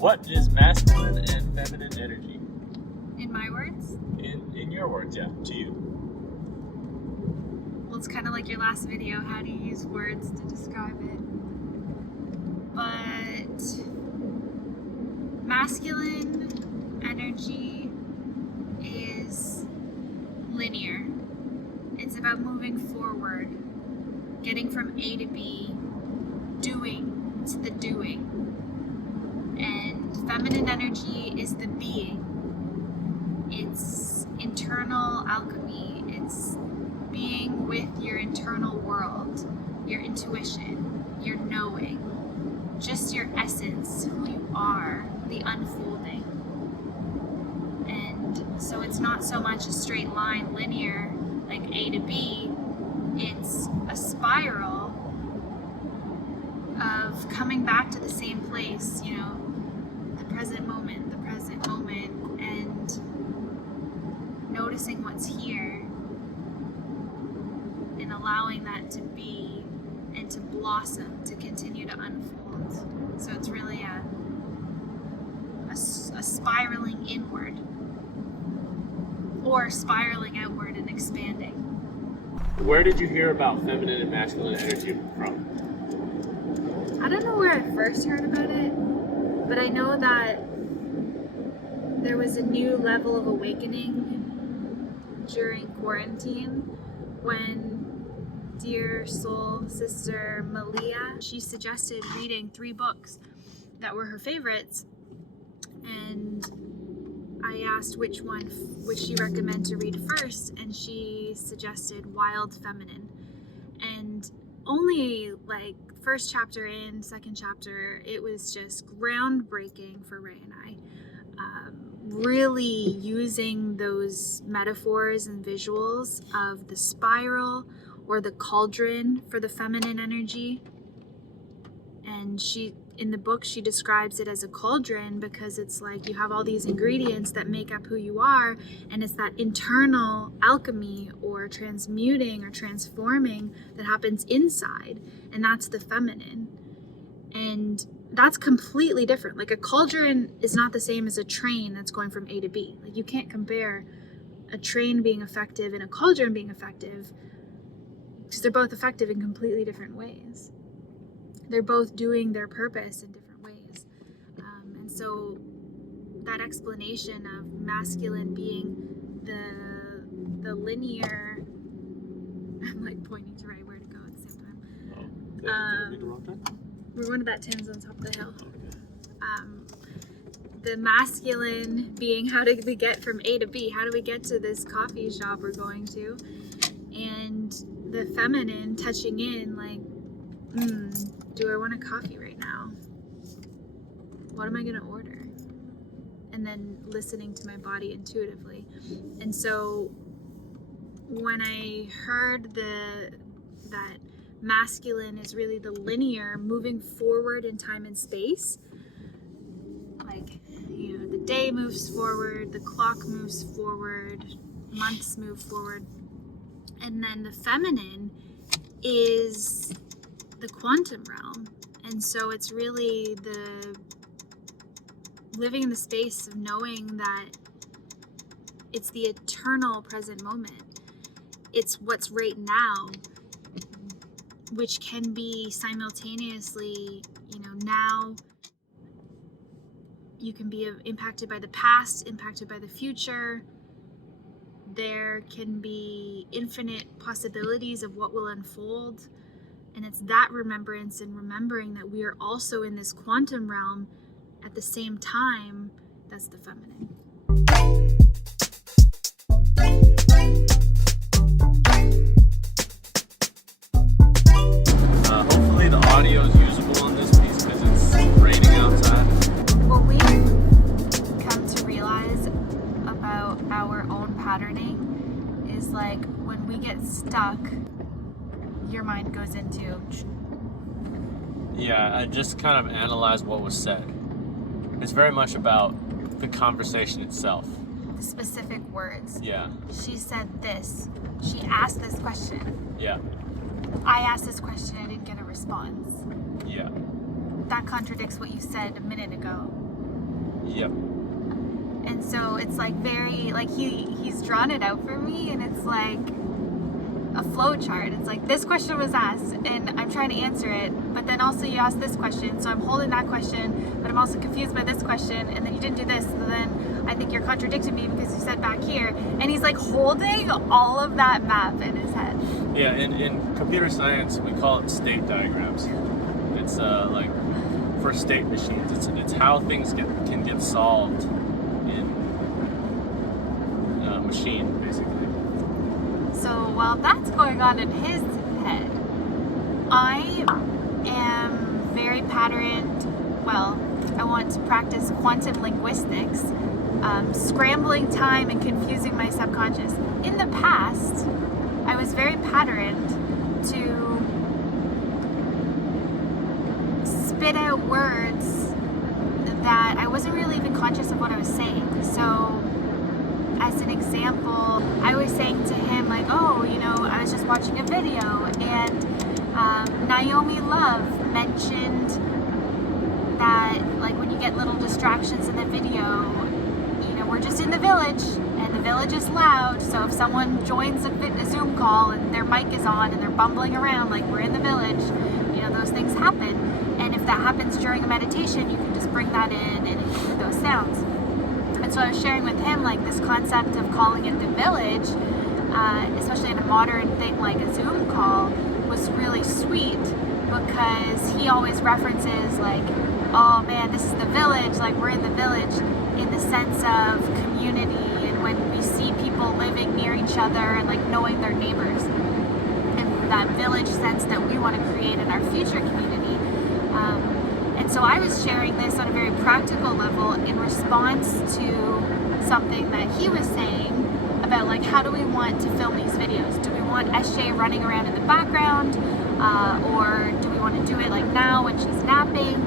What is masculine and feminine energy? In my words? In your words, yeah, to you. Well, it's kind of like your last video. How do you use words to describe it? But masculine energy is linear. It's about moving forward, getting from A to B, doing. It's the doing. And feminine energy is the being. It's internal alchemy. It's being with your internal world, your intuition, your knowing, just your essence, who you are, the unfolding. And so it's not so much a straight line, linear, like A to B. It's a spiral of coming back to the same place, you know, the present moment, and noticing what's here and allowing that to be and to blossom, to continue to unfold. So it's really a spiraling inward or spiraling outward and expanding. Where did you hear about feminine and masculine energy from? I don't know where I first heard about it, but I know that there was a new level of awakening during quarantine when dear soul sister Malia, she suggested reading 3 books that were her favorites, and I asked which one would she recommend to read first, and she suggested Wild Feminine. And only like first chapter in, second chapter, it was just groundbreaking for Ray and I. Really using those metaphors and visuals of the spiral or the cauldron for the feminine energy. And in the book, she describes it as a cauldron because it's like you have all these ingredients that make up who you are, and it's that internal alchemy or transmuting or transforming that happens inside, and that's the feminine. And that's completely different. Like a cauldron is not the same as a train that's going from A to B. Like you can't compare a train being effective and a cauldron being effective because they're both effective in completely different ways. They're both doing their purpose in different ways. And so that explanation of masculine being the linear, I'm like pointing to right where to go at the same time. Did I read the wrong time? We're going to that Tim's on top of the hill. The masculine being how do we get from A to B? How do we get to this coffee shop we're going to? And the feminine touching in like, do I want a coffee right now? What am I going to order? And then listening to my body intuitively. And so when I heard that masculine is really the linear, moving forward in time and space, like, you know, the day moves forward, the clock moves forward, months move forward, and then the feminine is the quantum realm. And so it's really the living in the space of knowing that it's the eternal present moment. It's what's right now, which can be simultaneously, you know, now you can be impacted by the past, impacted by the future. there can be infinite possibilities of what will unfold. And it's that remembrance and remembering that we are also in this quantum realm at the same time, that's the feminine. Hopefully the audio is usable on this piece because it's raining outside. What we've come to realize about our own patterning is like when we get stuck, your mind goes into... Yeah, I just kind of analyzed what was said. It's very much about the conversation itself. the specific words. Yeah. She said this. She asked this question. Yeah. I asked this question, I didn't get a response. Yeah. That contradicts what you said a minute ago. Yep. And so it's like very, like he's drawn it out for me, and it's like a flow chart. It's like this question was asked and I'm trying to answer it, but then also you asked this question, so I'm holding that question, but I'm also confused by this question, and then you didn't do this, so then I think you're contradicting me because you said back here. And he's like holding all of that map in his head. Yeah, in computer science we call it state diagrams. It's like for state machines. It's how things can get solved in a machine, basically. So while that's going on in his head, I am very patterned. Well, I want to practice quantum linguistics, scrambling time and confusing my subconscious. In the past, I was very patterned to spit out words that I wasn't really even conscious of what I was saying. So as an example, I was saying to him like, oh, you know, I was just watching a video and Naomi Love mentioned that like when you get little distractions in the video, you know, we're just in the village and the village is loud, so if someone joins a Zoom call and their mic is on and they're bumbling around like we're in the village, you know, those things happen. And if that happens during a meditation, you can just bring that in and include those sounds. And so I was sharing with him like this concept of calling it the village, especially in a modern thing like a Zoom call, was really sweet because he always references like, oh man, this is the village, like we're in the village in the sense of community and when we see people living near each other and like knowing their neighbors and that village sense that we want to create in our future community. And so I was sharing this on a very practical level in response to something that he was saying about like how do we want to film these videos? Do we want SJ running around in the background or do we want to do it like now when she's napping?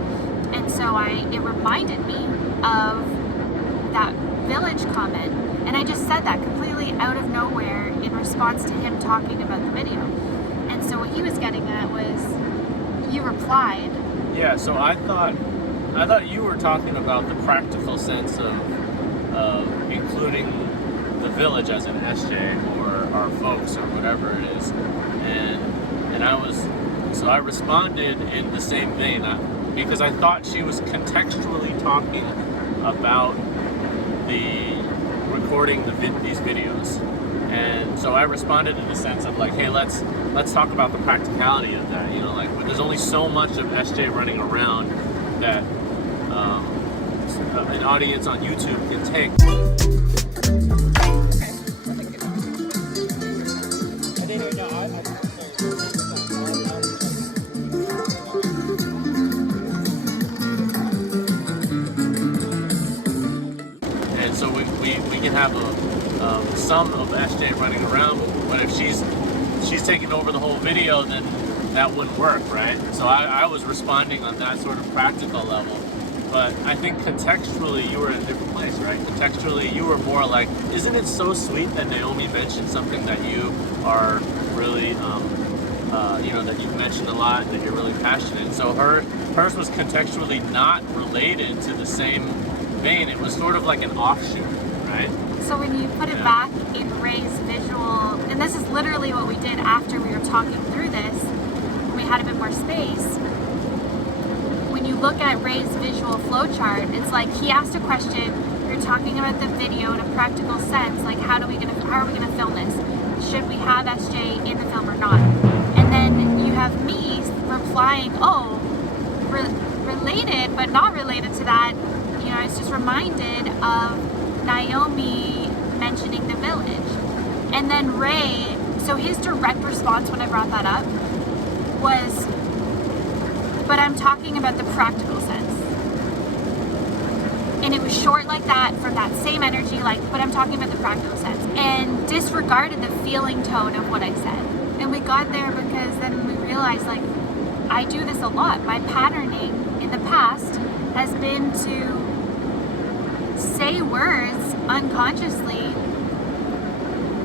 And so it reminded me of that village comment, and I just said that completely out of nowhere in response to him talking about the video. And so what he was getting at was, you replied. Yeah, so I thought you were talking about the practical sense of including the village as an SJ or our folks or whatever it is, and I responded in the same vein because I thought she was contextually talking about the recording these videos, and so I responded in the sense of like, hey, let's talk about the practicality of that. You know, like there's only so much of SJ running around that an audience on YouTube can take. And so we can have some of SJ running around, but if she's taking over the whole video, then that wouldn't work, right? So I was responding on that sort of practical level, but I think contextually you were in a different place, right? Contextually you were more like, isn't it so sweet that Naomi mentioned something that you are really, you know, that you've mentioned a lot, that you're really passionate. And so hers was contextually not related to the same vein. It was sort of like an offshoot, right? So when you put it back in Ray's visual, and this is literally what we did after we were talking through this, we had a bit more space. When you look at Ray's visual flow chart, it's like he asked a question, we were talking about the video in a practical sense, like how are we gonna film this? Should we have SJ in the film or not? And then you have me replying, oh, related but not related to that. You know, I was just reminded of Naomi mentioning the village. And then Ray, so his direct response when I brought that up was, but I'm talking about the practical sense. And it was short like that, from that same energy, like, but I'm talking about the practical sense. And disregarded the feeling tone of what I said. And we got there because then we realized, like, I do this a lot. My patterning in the past has been to say words unconsciously,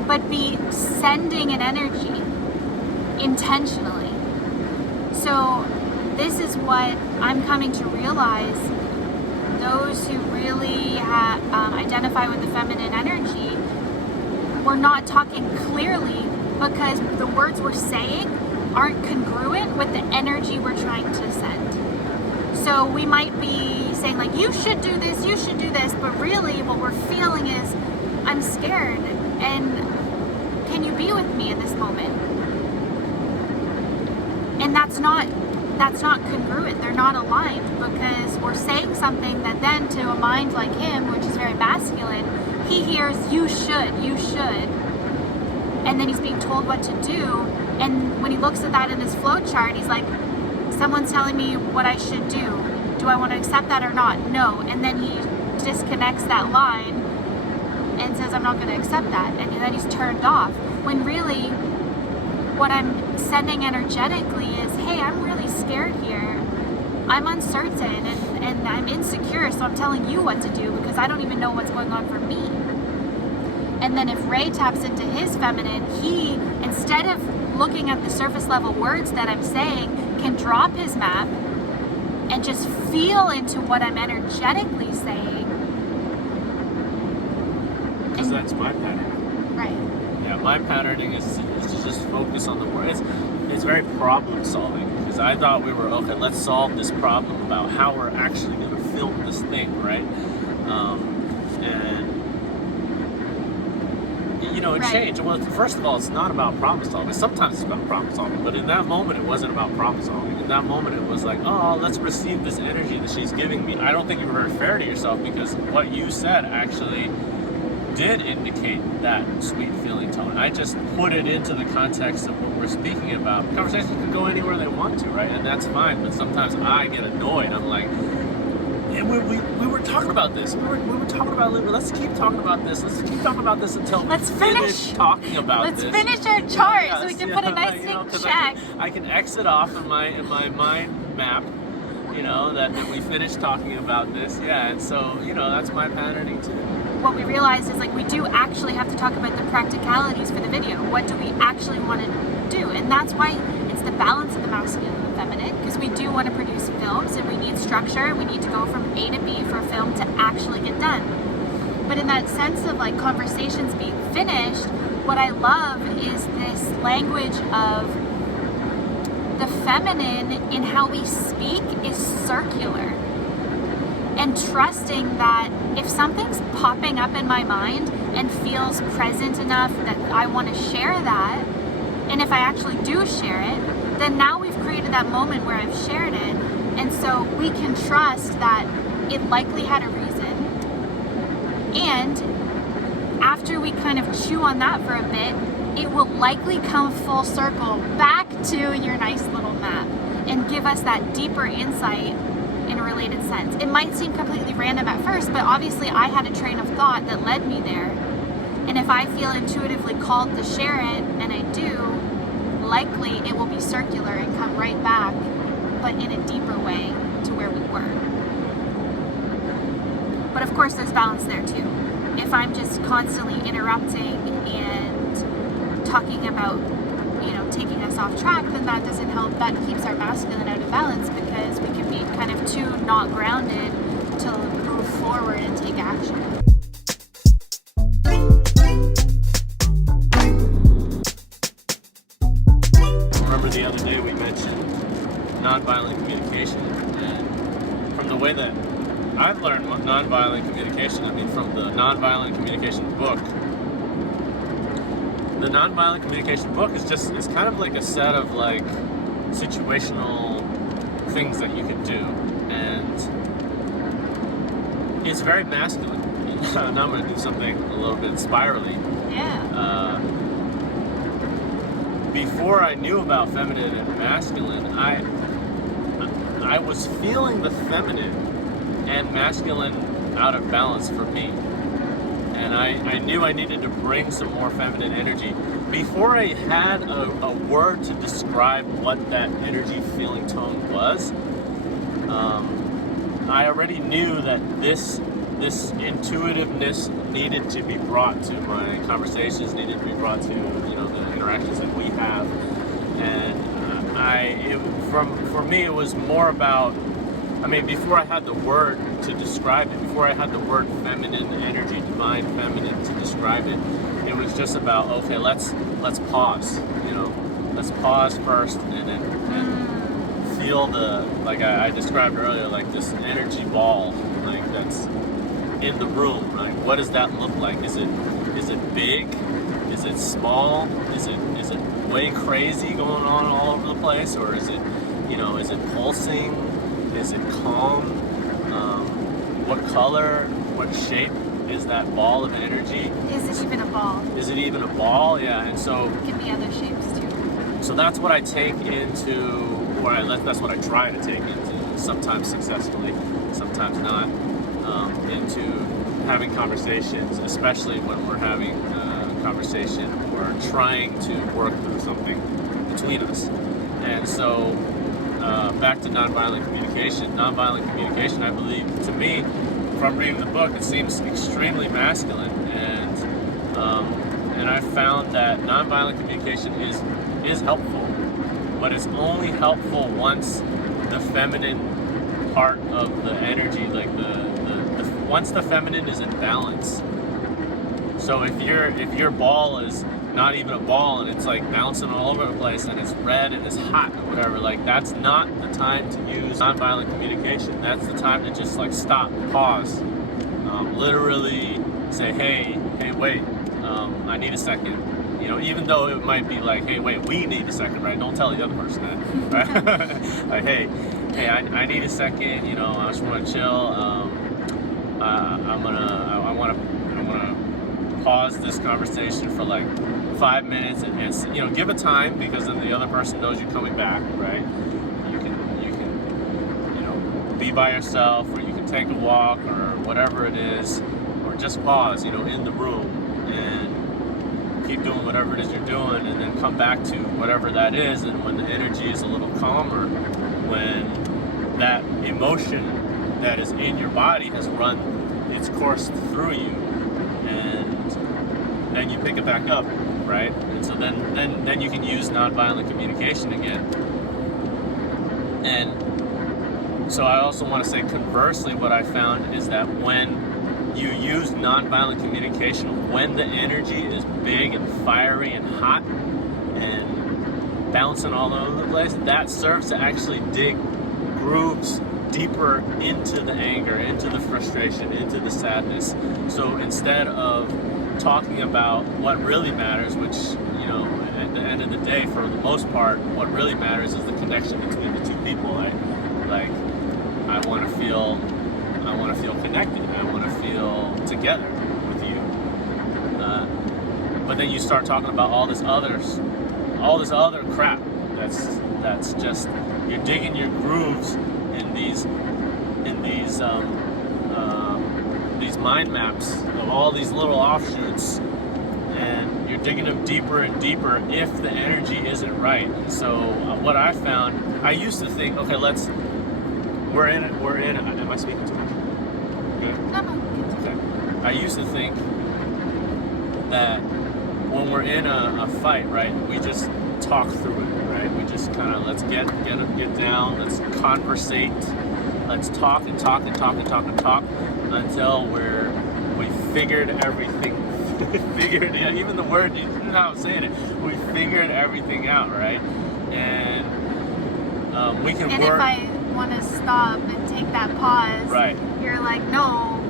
but be sending an energy intentionally. So this is what I'm coming to realize. Those who really identify with the feminine energy, we're not talking clearly because the words we're saying aren't congruent with the energy we're trying to send. So we might be saying like, you should do this, but really what we're feeling is, I'm scared, and can you be with me in this moment? And that's not congruent. They're not aligned, because we're saying something that then to a mind like him, which is very masculine, he hears you should, and then he's being told what to do. And when he looks at that in his flow chart, he's like, someone's telling me what I should do. Do I want to accept that or not? No. And then he disconnects that line and says, I'm not going to accept that. And then he's turned off. When really, what I'm sending energetically is, hey, I'm really scared here. I'm uncertain and I'm insecure, so I'm telling you what to do because I don't even know what's going on for me. And then if Ray taps into his feminine, he, instead of looking at the surface level words that I'm saying, can drop his map and just feel into what I'm energetically saying. Because that's my pattern. Right. Yeah, my patterning is to just focus on the words. It's very problem solving, because I thought we were, okay, let's solve this problem about how we're actually going to film this thing, right? And you know, it changed. Well, first of all, it's not about problem solving. Sometimes it's about problem solving, but in that moment, it wasn't about problem solving. In that moment, it was like, oh, let's receive this energy that she's giving me. I don't think you were very fair to yourself, because what you said actually did indicate that sweet feeling tone. I just put it into the context of what we're speaking about. Conversations can go anywhere they want to, right? And that's fine, but sometimes I get annoyed. I'm like, we were talking about this. We were talking about it. Let's keep talking about this. Let's keep talking about this until we finish talking about this. Let's finish our chart so we can put a nice big check. I can exit off in my mind map, you know, that we finished talking about this. Yeah, and so, you know, that's my patterning too. What we realized is, like, we do actually have to talk about the practicalities for the video. What do we actually want to do? And that's why it's the balance of the masculine and the feminine, because we do want to produce films and we need structure. We need to go from A to B for a film to actually get done. But in that sense of like conversations being finished, what I love is this language of the feminine in how we speak is circular. And trusting that if something's popping up in my mind and feels present enough that I want to share that, and if I actually do share it, then now we've created that moment where I've shared it, and so we can trust that it likely had a reason. And after we kind of chew on that for a bit, it will likely come full circle back to your nice little map and give us that deeper insight in a related sense. It might seem completely random at first, but obviously I had a train of thought that led me there. And if I feel intuitively called to share it, and I do, likely it will be circular and come right back, but in a deeper way to where we were. But of course there's balance there too. If I'm just constantly interrupting and talking about, you know, taking us off track, then that doesn't help. That keeps our masculine out of balance, because we can be kind of too not grounded to move forward and take action. Remember the other day we mentioned nonviolent communication, and from the way that I've learned nonviolent communication. I mean, from the nonviolent communication book. The nonviolent communication book is it's kind of like a set of like situational things that you can do, and it's very masculine. And now I'm going to do something a little bit spirally. Yeah. Before I knew about feminine and masculine, I was feeling the feminine and masculine out of balance for me. And I knew I needed to bring some more feminine energy. Before I had a word to describe what that energy feeling tone was, I already knew that this intuitiveness needed to be brought to my conversations, needed to be brought to the interactions that we have. And for me, it was more about, before I had the word to describe it, before I had the word feminine energy, divine feminine to describe it, it was just about, okay, let's pause, let's pause first and feel like I described earlier, like this energy ball, like that's in the room. Like, what does that look like? Is it big? Is it small? Is it way crazy going on all over the place, or is it is it pulsing? Is it calm? What color? What shape is that ball of energy? Is it even a ball? Is it even a ball? Yeah, and so it can be other shapes too. So that's what I take into, that's what I try to take into, sometimes successfully, sometimes not, into having conversations, especially when we're having a conversation or trying to work through something between us. And so back to nonviolent communication. Nonviolent communication, I believe, to me, from reading the book, it seems extremely masculine, and I found that nonviolent communication is helpful, but it's only helpful once the feminine part of the energy, like once the feminine is in balance. So if your ball is not even a ball and it's like bouncing all over the place and it's red and it's hot or whatever, like that's not the time to use nonviolent communication. That's the time to just like stop, pause, literally say, hey, wait, I need a second. Even though it might be like, hey, wait, we need a second, right? Don't tell the other person that, right? Like, hey, I need a second. I just want to chill. I want to pause this conversation for like 5 minutes and give it time, because then the other person knows you're coming back, right? You can be by yourself, or you can take a walk, or whatever it is, or just pause, in the room and keep doing whatever it is you're doing, and then come back to whatever that is. And when the energy is a little calmer, when that emotion that is in your body has run its course through you, and then you pick it back up, right? And so then you can use nonviolent communication again. And so I also want to say, conversely, what I found is that when you use nonviolent communication, when the energy is big and fiery and hot and bouncing all over the place, that serves to actually dig grooves deeper into the anger, into the frustration, into the sadness. So instead of talking about what really matters, which, at the end of the day, for the most part, what really matters is the connection between the two people. Like I want to feel connected. I want to feel together with you. But then you start talking about all this other crap. That's just, you're digging your grooves in these mind maps of all these little offshoots, and you're digging them deeper and deeper if the energy isn't right. And so what I found, I used to think, okay, we're in. Am I speaking too much? Good. Okay. I used to think that when we're in a fight, right, we just talk through it, right? We just kind of, let's get down, let's conversate, let's talk until we figured everything. Even the word, you know how I'm saying it. We figured everything out, right? And we can work. And if I want to stop and take that pause, Right. you're like, no,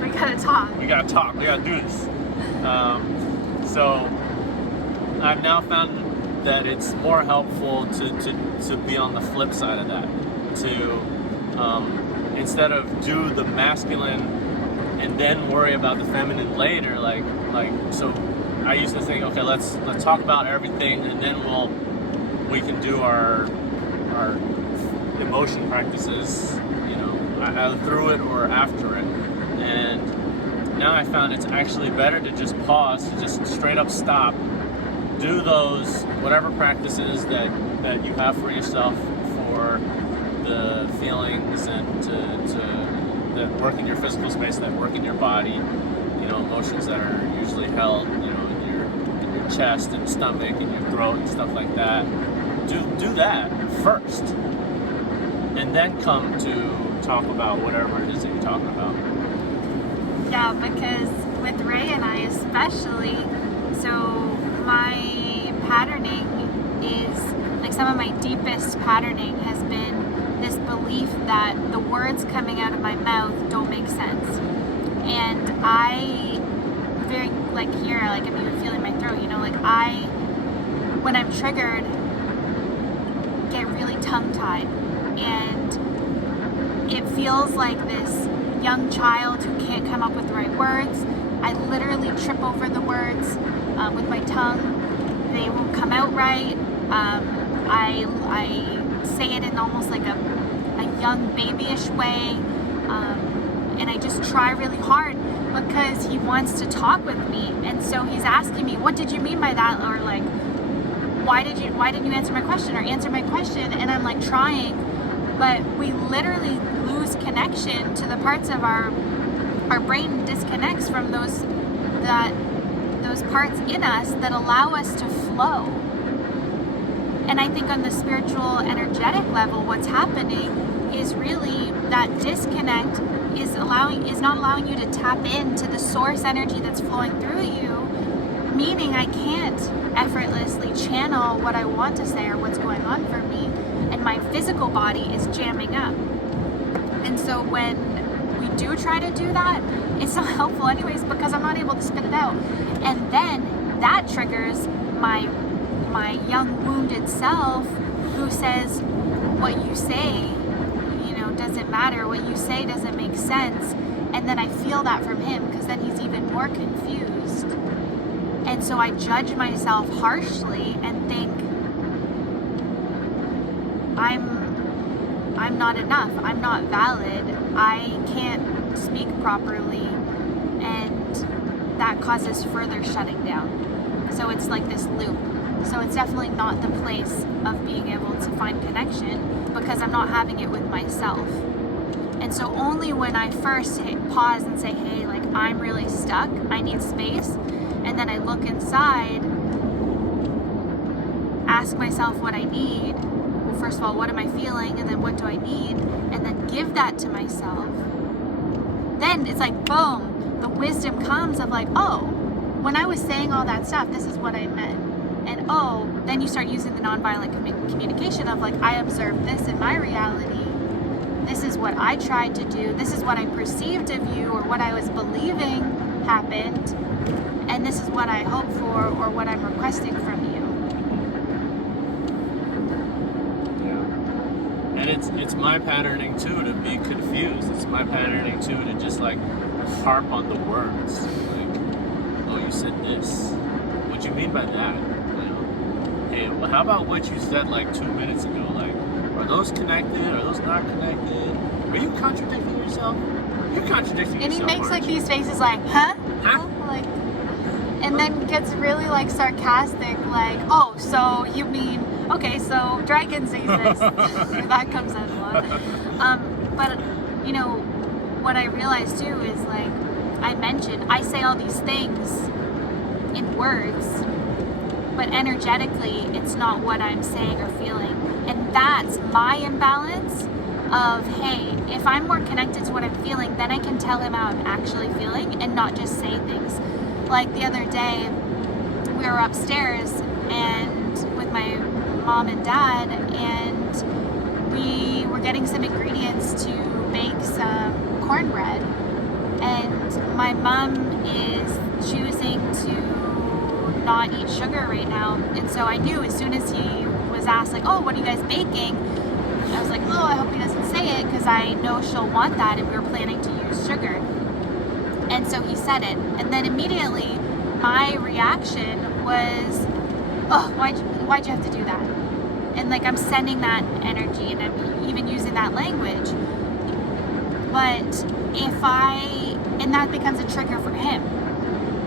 we gotta talk. We gotta talk. We gotta do this. So I've now found that it's more helpful to be on the flip side of that. To instead of do the masculine and then worry about the feminine later. Like so, I used to think, okay, let's talk about everything, and then we can do our emotion practices, either through it or after it. And now I found it's actually better to just pause, to just straight up stop, do those whatever practices that you have for yourself for the feelings and that work in your physical space, that work in your body, emotions that are usually held, in your chest and stomach and your throat and stuff like that. Do that first, and then come to talk about whatever it is that you're talking about. Yeah, because with Ray and I especially, so my patterning is, like, some of my deepest patterning has been this belief that the words coming out of my mouth don't make sense. And I very, here, I'm even feeling my throat, when I'm triggered, get really tongue-tied. And it feels like this young child who can't come up with the right words. I literally trip over the words with my tongue. They won't come out right. I say it in almost like a young babyish way. And I just try really hard because he wants to talk with me. And so he's asking me, what did you mean by that? Or why didn't you answer my question, or answer my question? And I'm trying, but we literally lose connection to the parts of our brain disconnects from those parts in us that allow us to flow. And I think on the spiritual, energetic level, what's happening is really that disconnect is not allowing you to tap into the source energy that's flowing through you, meaning I can't effortlessly channel what I want to say or what's going on for me, and my physical body is jamming up. And so when we do try to do that, it's not helpful anyways, because I'm not able to spit it out. And then that triggers my young wounded self, who says, what you say, doesn't matter, what you say doesn't make sense. And then I feel that from him, because then he's even more confused. And so I judge myself harshly and think, I'm not enough, I'm not valid, I can't speak properly, and that causes further shutting down. So it's like this loop. So it's definitely not the place of being able to find connection, because I'm not having it with myself. And so only when I first pause and say, hey, I'm really stuck, I need space, and then I look inside, ask myself what I need. Well, first of all, what am I feeling? And then what do I need? And then give that to myself. Then it's boom, the wisdom comes of oh, when I was saying all that stuff, this is what I meant. And oh, then you start using the nonviolent communication of I observed this in my reality. This is what I tried to do. This is what I perceived of you, or what I was believing happened. And this is what I hope for, or what I'm requesting from you. Yeah. And it's my patterning too to be confused. It's my patterning too to just harp on the words. Oh, you said this. What you mean by that? Hey, well, how about what you said 2 minutes ago? Are those connected? Are those not connected? Are you contradicting yourself? You're contradicting and yourself. And he makes these faces huh? Huh? And then gets really sarcastic, oh, so you mean, okay, so dragons say this. That comes out a lot. But what I realized too is I mentioned, I say all these things in words, but energetically it's not what I'm saying or feeling. And that's my imbalance of, hey, if I'm more connected to what I'm feeling, then I can tell him how I'm actually feeling and not just say things. The other day, we were upstairs and with my mom and dad, and we getting some ingredients to make some cornbread, and my mom is choosing to not eat sugar right now, and so I knew as soon as he was asked, like, oh, what are you guys baking? I was like, oh, I hope he doesn't say it, because I know she'll want that, and we were planning to use sugar. And so he said it, and then immediately my reaction was, oh, why'd you have to do that? And like, I'm sending that energy, and I'm even using that language. But and that becomes a trigger for him,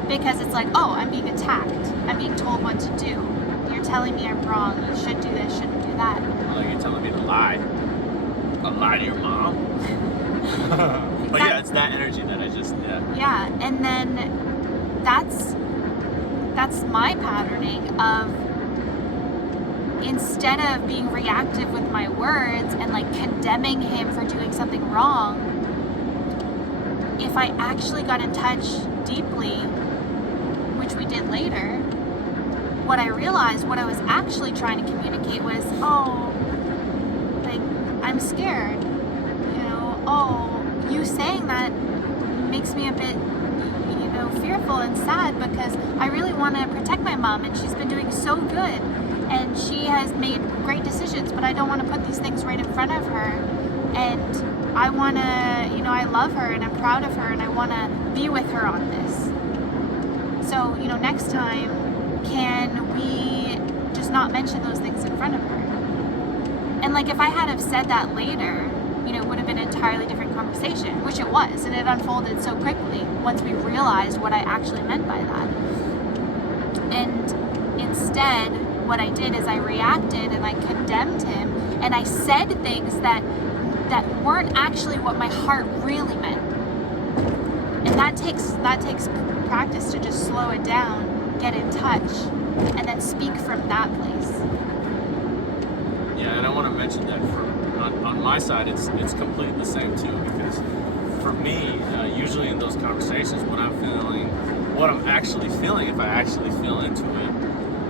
because it's like, oh, I'm being attacked. I'm being told what to do. You're telling me I'm wrong. You should do this, shouldn't do that. Like, you're telling me to lie. I'll lie to your mom. But yeah, it's that energy that I just, Yeah, and then that's my patterning of, instead of being reactive with my words and like condemning him for doing something wrong, if I actually got in touch deeply, which we did later, what I realized, what I was actually trying to communicate was, oh, like, I'm scared, you know, oh, you saying that makes me a bit, you know, fearful and sad, because I really want to protect my mom, and she's been doing so good, and she has made great decisions, but I don't want to put these things right in front of her, and I want to, you know, I love her, and I'm proud of her, and I want to be with her on this. So, you know, next time, can we just not mention those things in front of her? And like, if I had have said that later, you know, it would have been an entirely different conversation, which it was, and it unfolded so quickly once we realized what I actually meant by that. And instead, what I did is I reacted and I condemned him, and I said things that weren't actually what my heart really meant. And that takes practice to just slow it down, get in touch, and then speak from that place. Yeah, and I want to mention that on my side, it's completely the same too, because for me, usually in those conversations, when I'm feeling what I'm actually feeling, if I actually feel into it,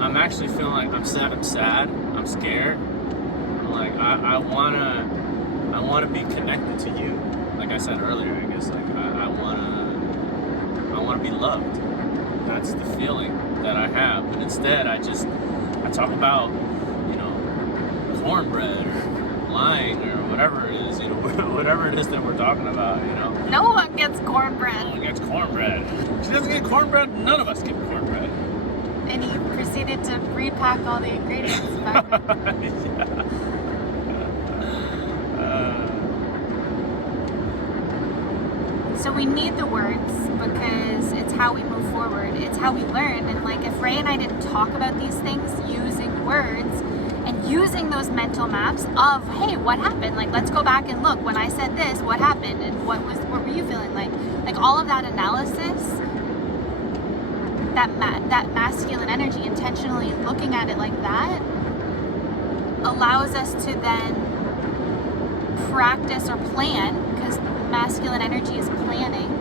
I'm actually feeling like I'm sad, I'm scared. I'm like, I wanna be connected to you. Like I said earlier, I guess, like I wanna be loved. That's the feeling that I have. But instead, I talk about, you know, cornbread or lying or whatever it is, you know, whatever it is that we're talking about, you know. No one gets cornbread. No one gets cornbread. She doesn't get cornbread. None of us get cornbread. And he proceeded to repack all the ingredients back. So we need the words, because it's how we move forward. It's how we learn. And like, if Ray and I didn't talk about these things using words and using those mental maps of, hey, what happened? Like, let's go back and look. When I said this, what happened? And what were you feeling like? Like, all of that analysis, that masculine energy, intentionally looking at it like that, allows us to then practice or plan, because masculine energy is planning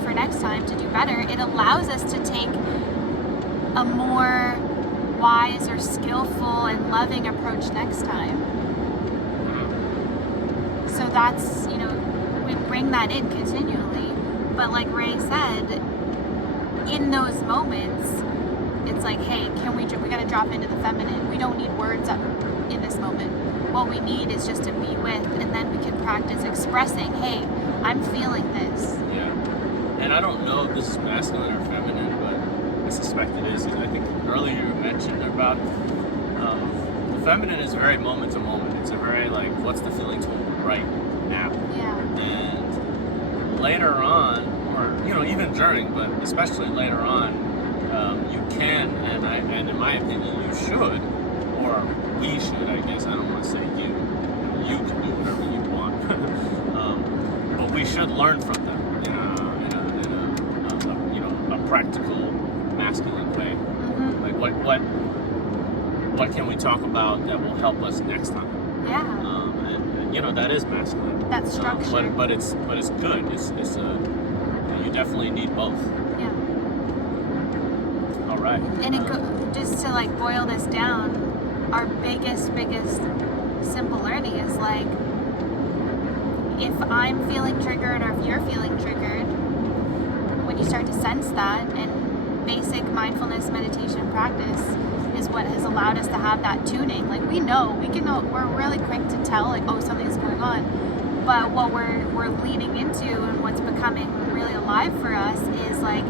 for next time to do better. It allows us to take a more wise or skillful and loving approach next time. So that's, you know, we bring that in continually. But like Ray said, in those moments, it's like, hey, we gotta drop into the feminine. We don't need words up in this moment. What we need is just to be with, and then we can practice expressing, hey, I'm feeling this. Yeah. And I don't know if this is masculine or feminine, but I suspect it is. I think earlier you mentioned about the feminine is very moment to moment. It's a very like, what's the feeling to right now? Yeah. And later on, or you know, even during, but especially later on, you can, and in my opinion, you should, or we should, I guess. I don't want to say you. You can do whatever you want, but we should learn from them in a practical, masculine way. Mm-hmm. Like what can we talk about that will help us next time? Yeah. And you know, that is masculine. That structure. But it's good. You definitely need both. Yeah. All right. And just to like boil this down, our biggest simple learning is like, if I'm feeling triggered or if you're feeling triggered, when you start to sense that, and basic mindfulness meditation practice is what has allowed us to have that tuning. Like we're really quick to tell like, oh, something's going on. But what we're leaning into and what's becoming really alive for us is like,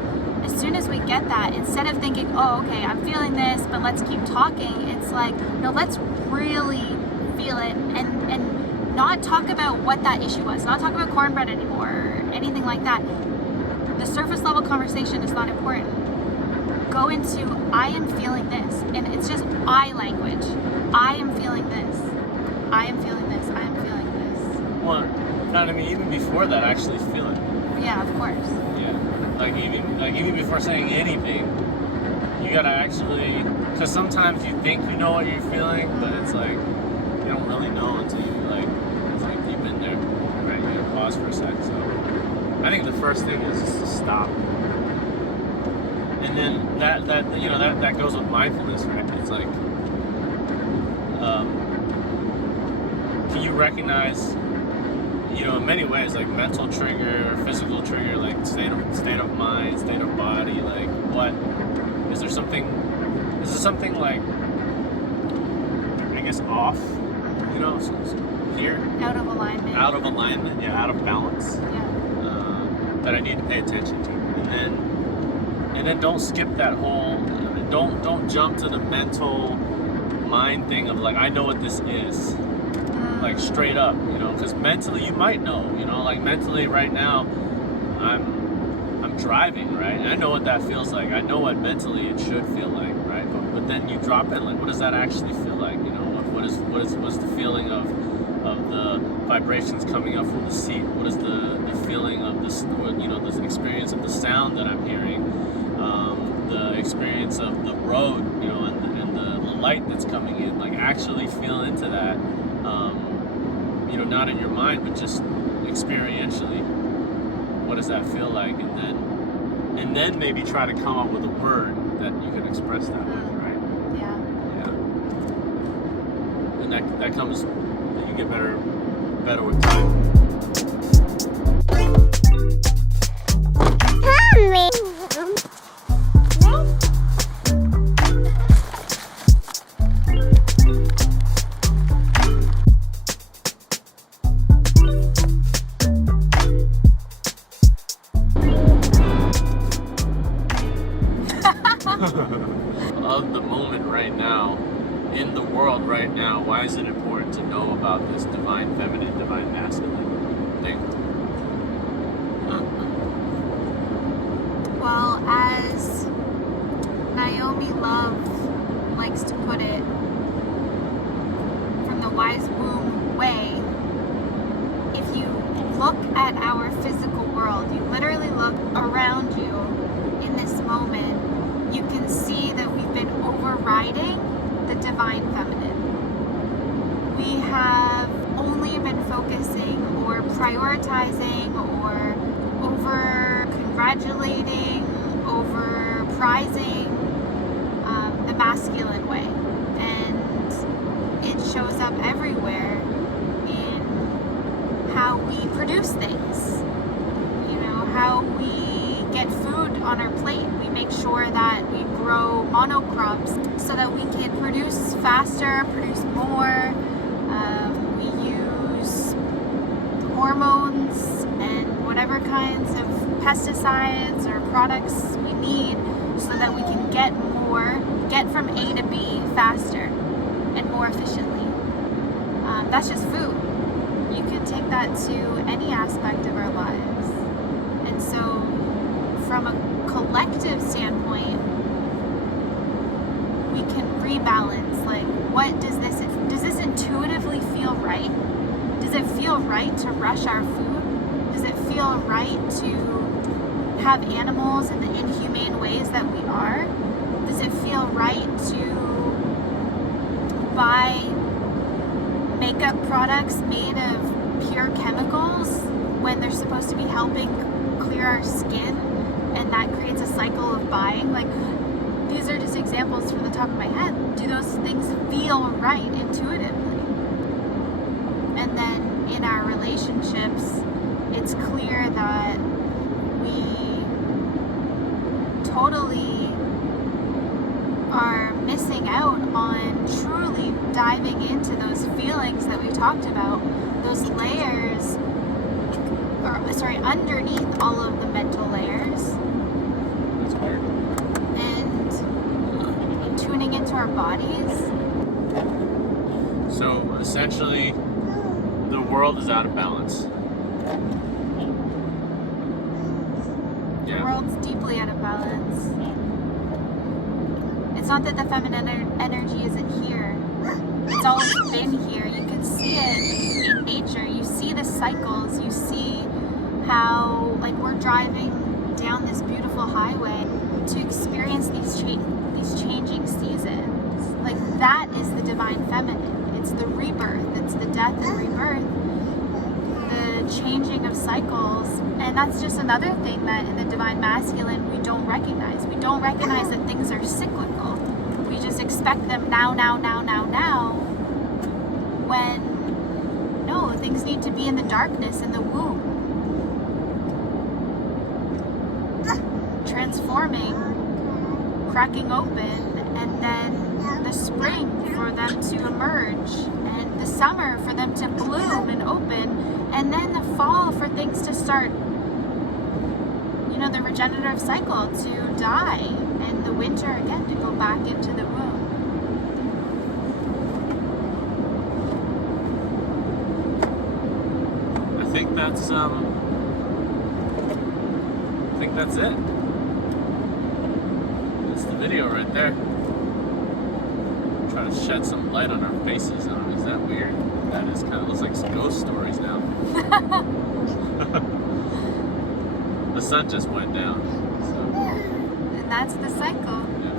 as soon as we get that, instead of thinking, oh, okay, I'm feeling this, but let's keep talking, it's like, no, let's really feel it and not talk about what that issue was, not talk about cornbread anymore or anything like that. The surface level conversation is not important. Go into, I am feeling this, and it's just I language. I am feeling this. I am feeling this. I am feeling this. Well, I mean, even before that, actually feel it. Yeah, of course. Yeah, like even before saying anything, you gotta actually, because sometimes you think you know what you're feeling, but it's like you don't really know until you it's like deep in there, right? You gotta pause for a sec. So I think the first thing is just to stop, and then that goes with mindfulness, right? It's like, can you recognize, in many ways, like mental trigger or physical trigger, like state of mind, state of body, like what is there something like, I guess, off, here, Out of alignment, yeah, out of balance, that I need to pay attention to, and then don't skip that whole, don't jump to the mental mind thing of like, I know what this is, like straight up, because mentally you might know, like mentally right now I'm driving, right? And I know what that feels like. I know what mentally it should feel like, right? But then you drop it, like, what does that actually feel like? What's the feeling of the vibrations coming up from the seat? What is the feeling of this, this experience of the sound that I'm hearing, the experience of the road, and the light that's coming in, like actually feel into that, not in your mind, but just experientially. What does that feel like? And then maybe try to come up with a word that you can express that with, right? Yeah. And that comes, you get better with time. Of the moment right now, in the world right now, why is it important to know about this divine feminine, divine masculine thing? Well, as Naomi Love likes to put it, from the Wise Womb way, if you look at our physical world, you literally look around you in this moment, you can see that we've been overriding the divine feminine. We have only been focusing or prioritizing or over congratulating, over prizing the masculine way. And it shows up everywhere in how we produce things, how we get food on our plate. We make sure that we grow monocrops so that we can produce faster, produce more. We use hormones and whatever kinds of pesticides or products we need so that we can get from A to B faster and more efficiently. That's just food. You can take that to any aspect of our lives. And so from a collective standpoint, we can rebalance, like, what does this intuitively feel right? Does it feel right to rush our food? Does it feel right to have animals in the inhumane ways that we are? Does it feel right to buy makeup products made of pure chemicals when they're supposed to be helping clear our skin, and that creates a cycle of buying? Like, these are just examples from the top of my head. Do those things feel right intuitively? in our relationships, it's clear that we totally are missing out on truly diving into those feelings that we talked about, those layers, underneath all of the mental layers. That's weird. And tuning into our bodies. So essentially, the world is out of balance. The Yeah. world's deeply out of balance. It's not that the feminine energy isn't here. It's always been here. You can see it in nature. You see the cycles. You see how, like, we're driving down this beautiful highway to experience these changing seasons. Like, that is the divine feminine. It's the rebirth. It's the death and rebirth. The changing of cycles. And that's just another thing that in the divine masculine we don't recognize. We don't recognize that things are cyclical. We just expect them now. When, no, things need to be in the darkness, in the womb. Transforming, cracking open, and then the spring for them to emerge, and the summer for them to bloom and open, and then the fall for things to start, the regenerative cycle to die, and the winter again to go back into the womb. I think that's it. That's the video right there. Trying to shed some light on our faces. I don't know, is that weird? That is kind of looks like some ghost stories now. The sun just went down. So. And that's the cycle. Yeah.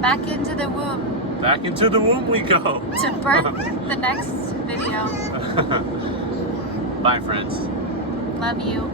Back into the womb. Back into the womb we go. To birth the next video. Bye, friends. Love you.